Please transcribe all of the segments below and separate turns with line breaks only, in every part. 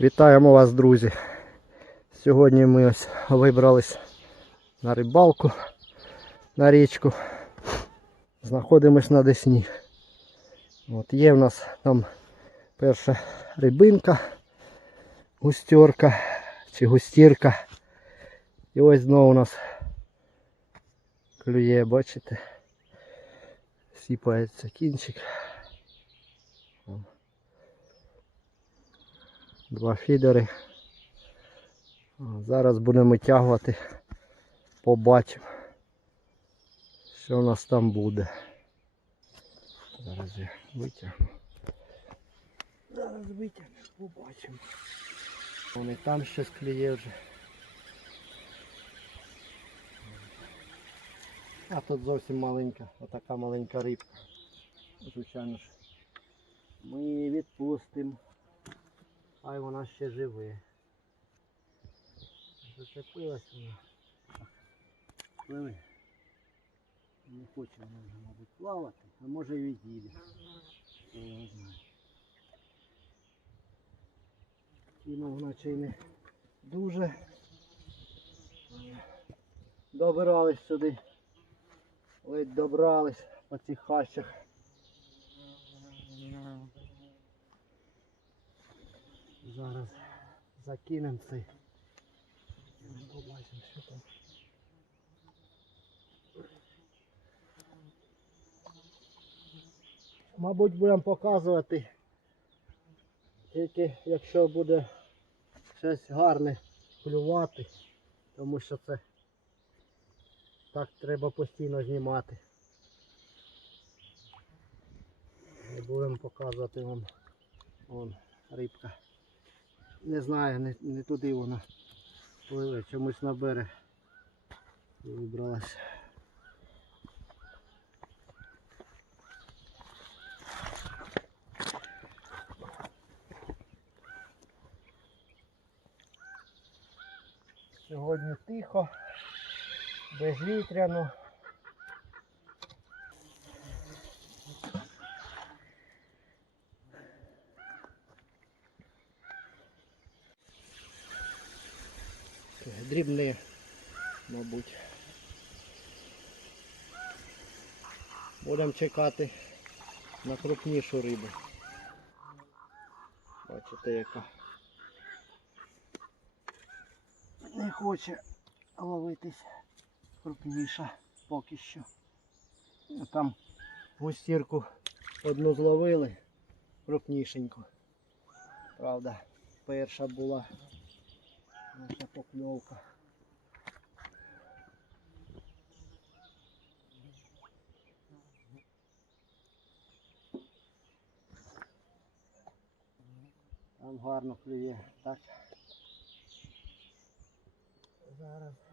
Вітаємо вас, друзі. Сьогодні ми ось вибрались на рибалку на річку. Знаходимось на Десні. От є в нас там перша рибинка, густерка чи густірка. І ось знову у нас клює, бачите? Сіпається кінчик. Два фідери. Зараз будемо витягувати, побачимо, що у нас там буде. Зараз я витягну. Зараз витягну, побачимо. Вони там щось клює вже. А тут зовсім маленька, отака маленька рибка. Звичайно ж. Ми її відпустимо. Хай вона ще живе. Зацепилась вона. Пливи. Не хоче вона вже, мабуть, плавати, а може і його знає. Кинув наче не дуже. Добирались сюди. Ледь добрались по цих хащах. Зараз закинемо цей. Побачимо, що там. Мабуть, будемо показувати. Тільки якщо буде щось гарне клювати, тому що це так треба постійно знімати. І будемо показувати вам вон рибка. Не знаю, не, не туди вона пливе, чомусь на берег вибралась. Сьогодні тихо, безвітряно. Дрібне, мабуть. Будемо чекати на крупнішу рибу. Бачите, яка не хоче ловитись крупніша поки що. Там густірку одну зловили крупнішеньку. Правда, перша була наша покльовка. Там гарно клює, так? Зараз.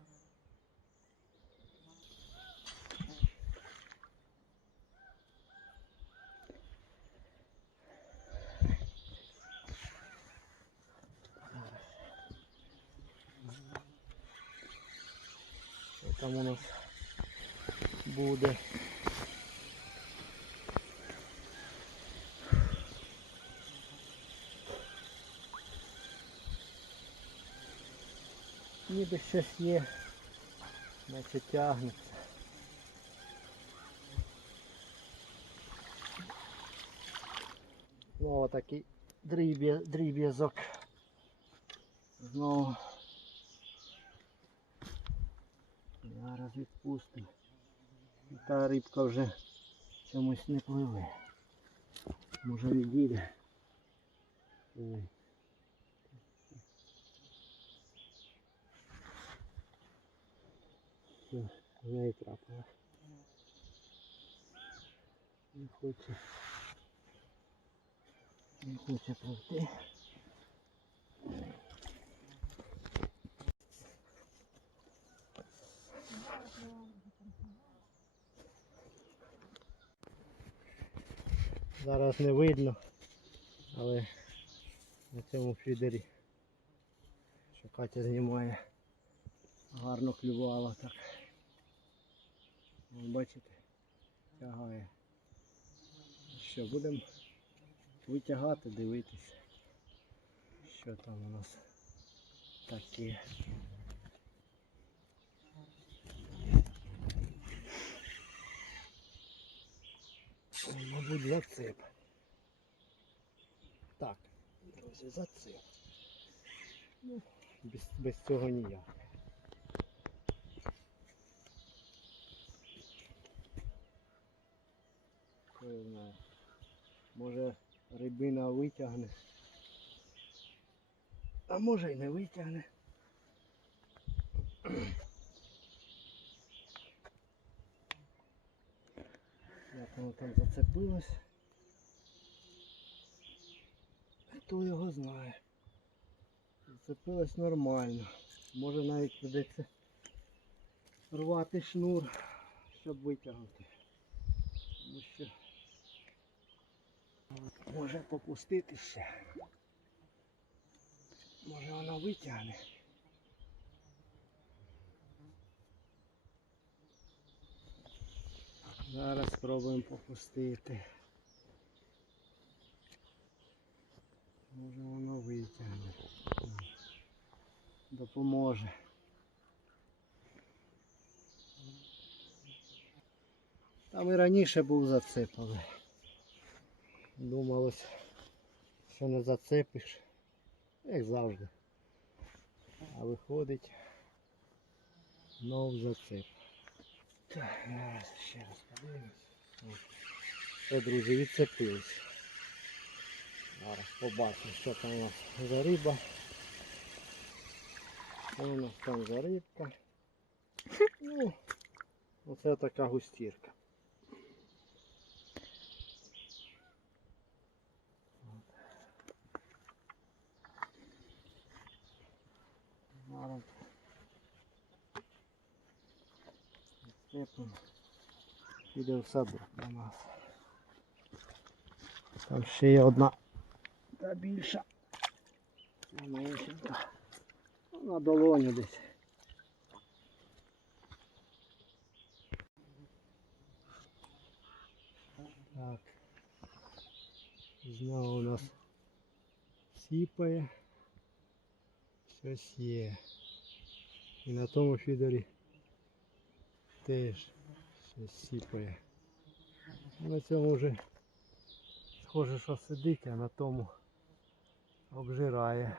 Там у нас буде? Ніби щось є, наче тягнеться. Знову такий дріб'я- дріб'язок. Знову. Зараз відпустимо. І Та рибка вже чомусь не пливе. Може відійде. Ой. Все, в неї трапила. Не хоче. Не хоче пливти. Зараз не видно, але на цьому фідері, що Катя знімає, гарно клювала так. Бачите, тягає. Що, будемо витягати, дивитися, Що там у нас таке? Мабуть, зацеп. Так, друзі, зацеп. Ну, без, без цього ніяк. Його знає. Може рибина витягне. А може й не витягне. Воно там зацепилось. Хто його знає. Зацепилось нормально. Може навіть придеться рвати шнур, щоб витягнути. Тому що може попустити ще. Може вона витягне. Зараз спробуємо попустити. Може воно витягне. Допоможе. Там і раніше був зацеп, але думалось, що не зацепиш, як завжди. А виходить знов зацеп. Так, зараз ще раз подивимось. Все, друзі, відцепились. Зараз побачимо, що там у нас за риба. Що у нас там за рибка. Ну, оце така густірка. Зараз відцепимо. Піде в садок до нас. Там ще є одна та більша. Ця меншенька. Ну, На долоні десь. Так. Знову у нас сіпає. Щось є. І на тому фідері теж щось сіпає. На цьому вже схоже, що сидить, а на тому обжирає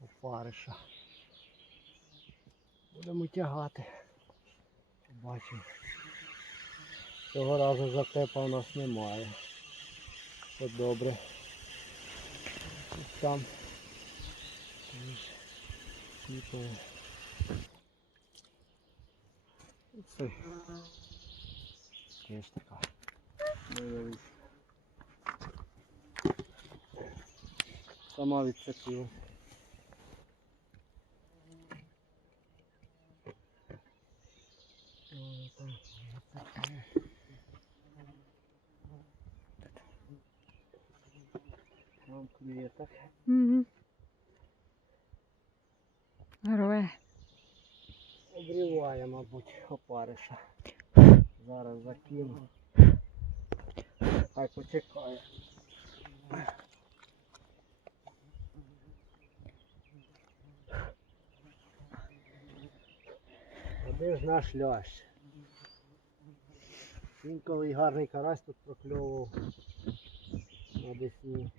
опариша. Будемо тягати. Побачимо. Цього разу затепа у нас немає. Все добре. І там теж сіпає. І Це теж така. невеличка. Сама відцепила. Ой, там відцепила. Там клює так.
Угу. Рве.
Обриває, мабуть, опариша. Зараз закину. Хай почекає. Де ж наш лящ? Інколи і гарний карась тут прокльовував на десні.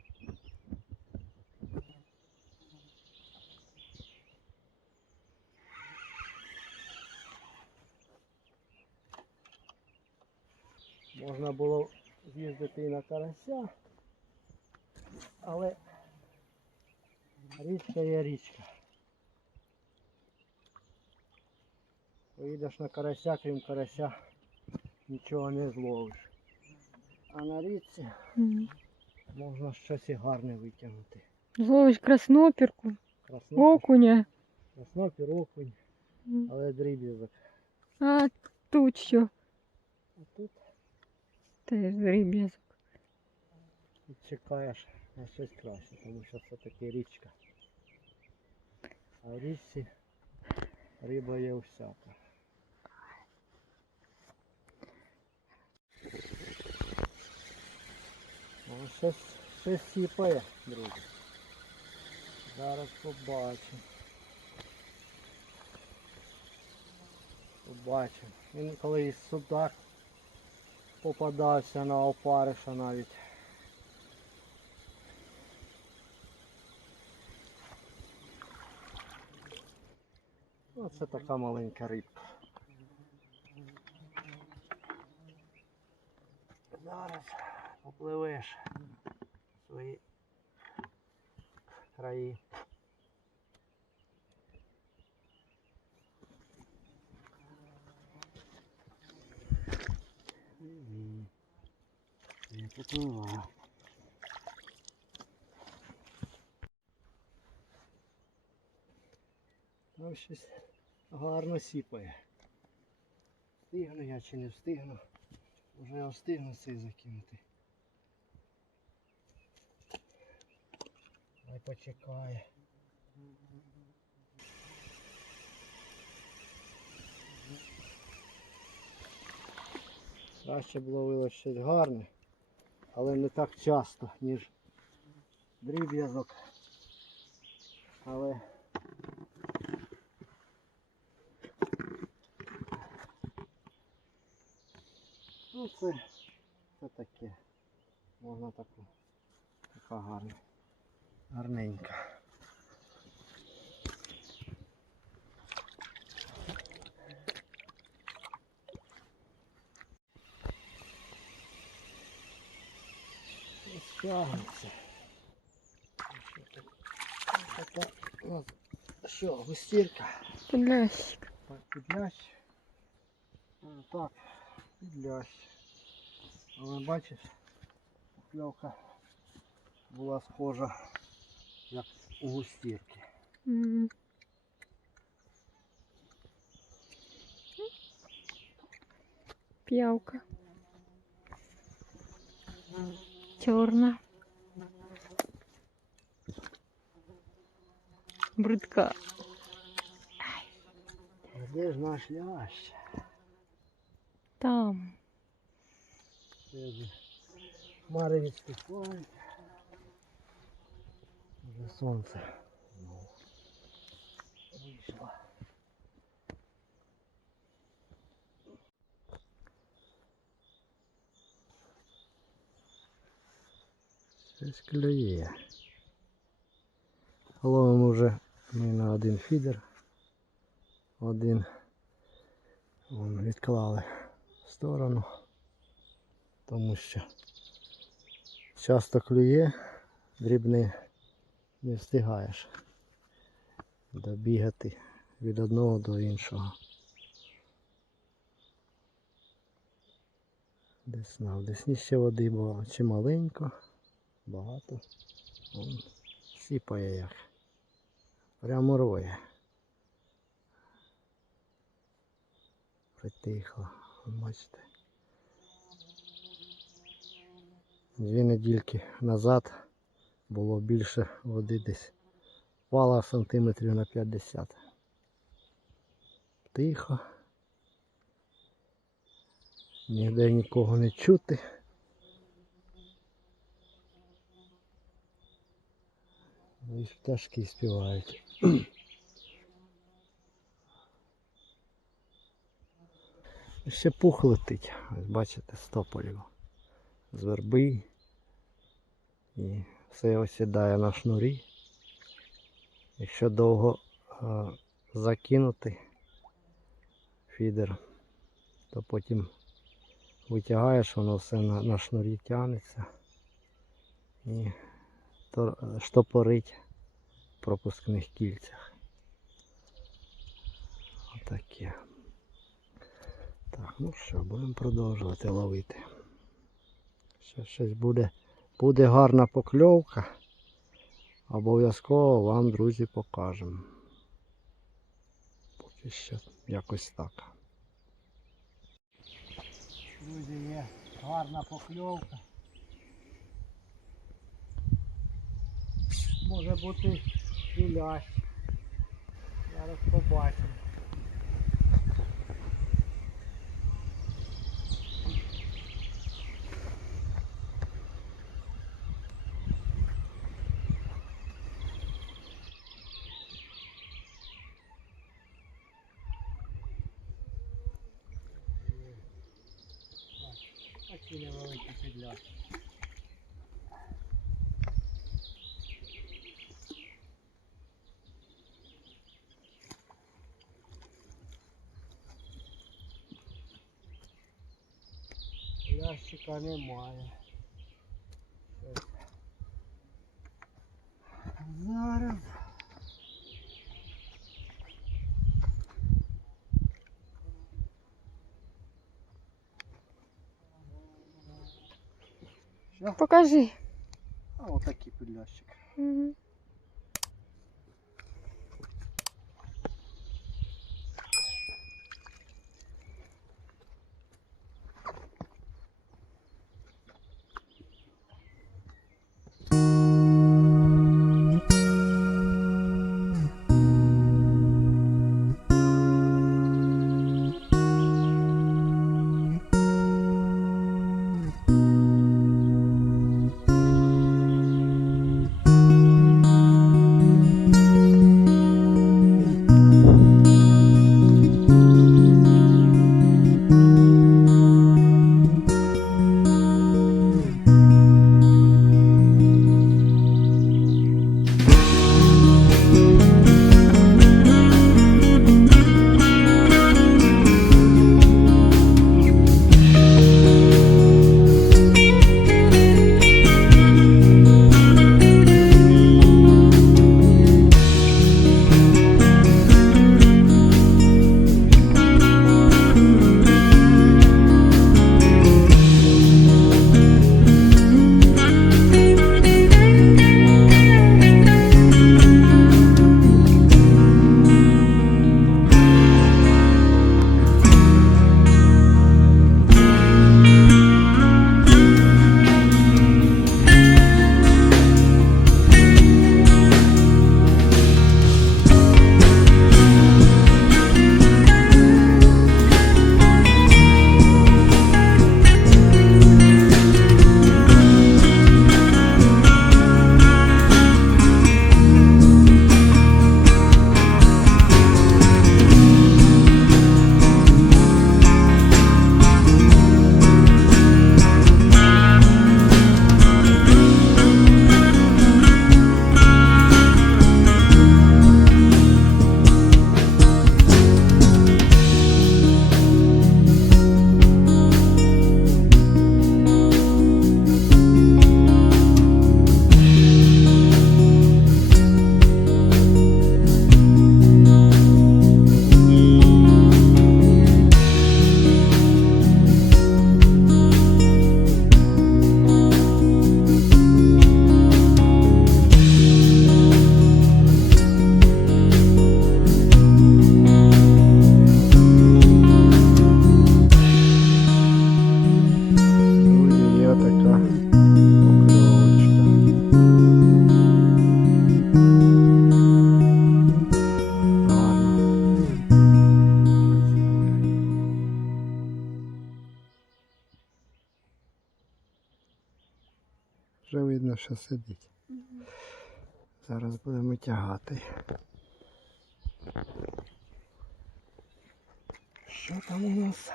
Можна було з'їздити і на карася, але річка є річка. Поїдеш на карася, крім карася, нічого не зловиш. А на річці можна щось і гарне витягнути.
Зловиш краснопірку,
Краснопір,
окуня.
краснопір, окунь, але дріб'язок.
А тут що?
А тут
Теж дріб'язок.
І чекаєш на щось краще, тому що це таки річка. А в річці риба є всяка. О, щось, щось сіпає, друзі. Зараз побачимо. Побачимо. Він колись судак попадався на опариша навіть. Оце така маленька рибка. Зараз попливеш в свої краї. Поплила. Ну, щось гарно сіпає. Встигну я чи не встигну. Вже я встигну цей закинути. Дай почекає. Краще б ловило щось гарне, але не так часто, ніж дріб'язок. Але ну це, це таке. Можна таку. Така гарна. Гарненька. Стягнеться. Така у нас що, густірка.
Підлящик.
Так, підлящ. Так, підлящ. Але бачиш, покльовка була схожа як у густірки.
М. П'явка. Чорна. Бридка.
А Де ж наш лящ?
Там.
Це вже Хмари відступають. Вже сонце. Вийшло. Щось клює. Ловимо вже ми на один фідер. Один вон, відклали в сторону, тому що часто клює, дрібний не встигаєш добігати від одного до іншого. Десна. В десні ще води було чималенько, багато. Вон, сіпає як. Прямо роє. Притихло, бачите. Дві недільки назад було більше води десь. Впала сантиметрів на 50. Тихо. Ніде нікого не чути. І пташки співають. Ще пух летить. Ось бачите, з тополів. З верби. І все осідає на шнурі. Якщо довго е, закинути фідер, то потім витягаєш, воно все на, на шнурі тягнеться і то, штопорить в пропускних кільцях. Отаке. Так, ну що, будемо продовжувати ловити. Ще щось буде, буде гарна покльовка. Обов'язково вам, друзі, покажемо. Поки що якось так. Друзі, є гарна покльовка. Може бути і. Зараз побачимо. Лящика немає. Щось. Зараз. Що?
Покажи.
А отакий підлящик.
Мгм.
Друзі, що сидить. Зараз будемо тягати. Що там у нас?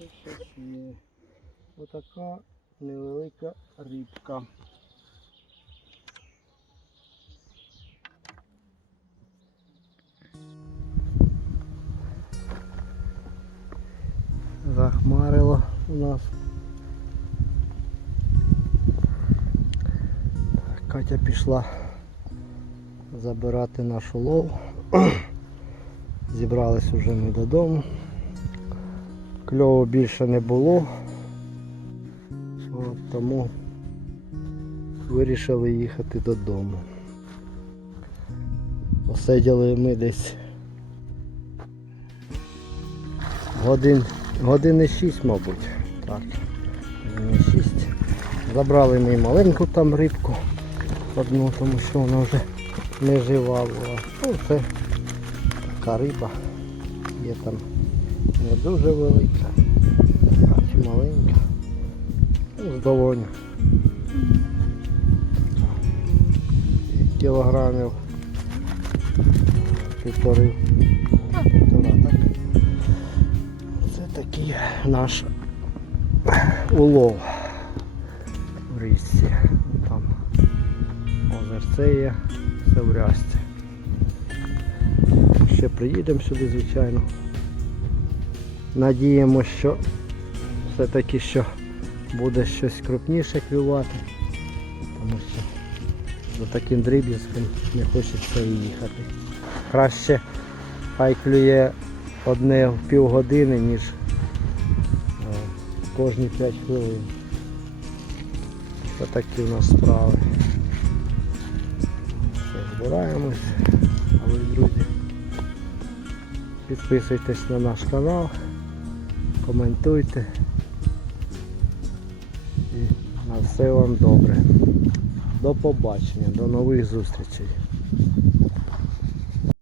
Ще щось є. Отака невелика рибка. Захмарило у нас. Так, Катя пішла забирати наш улов. Зібрались уже ми додому. Кльову більше не було. Тому вирішили їхати додому. Посиділи ми десь годин, години 6, мабуть. Так, години 6. Забрали ми маленьку там рибку. одну, тому що вона вже не жива була. Ну, це така риба. Є там не дуже велика, а маленька. Ну, з долоню. Кілограмів півтори. Це такий наш улов в річці. Там озерце є, все в рясці. Ще приїдемо сюди, звичайно. Надіємося, що все-таки що буде щось крупніше клювати, тому що за таким дріб'язком не хочеться і їхати. Краще хай клює одне в півгодини, ніж е, кожні 5 хвилин. Це такі в нас справи. Все, збираємось. А ви, друзі, підписуйтесь на наш канал, коментуйте. Все вам добре. До побачення, до нових зустрічей.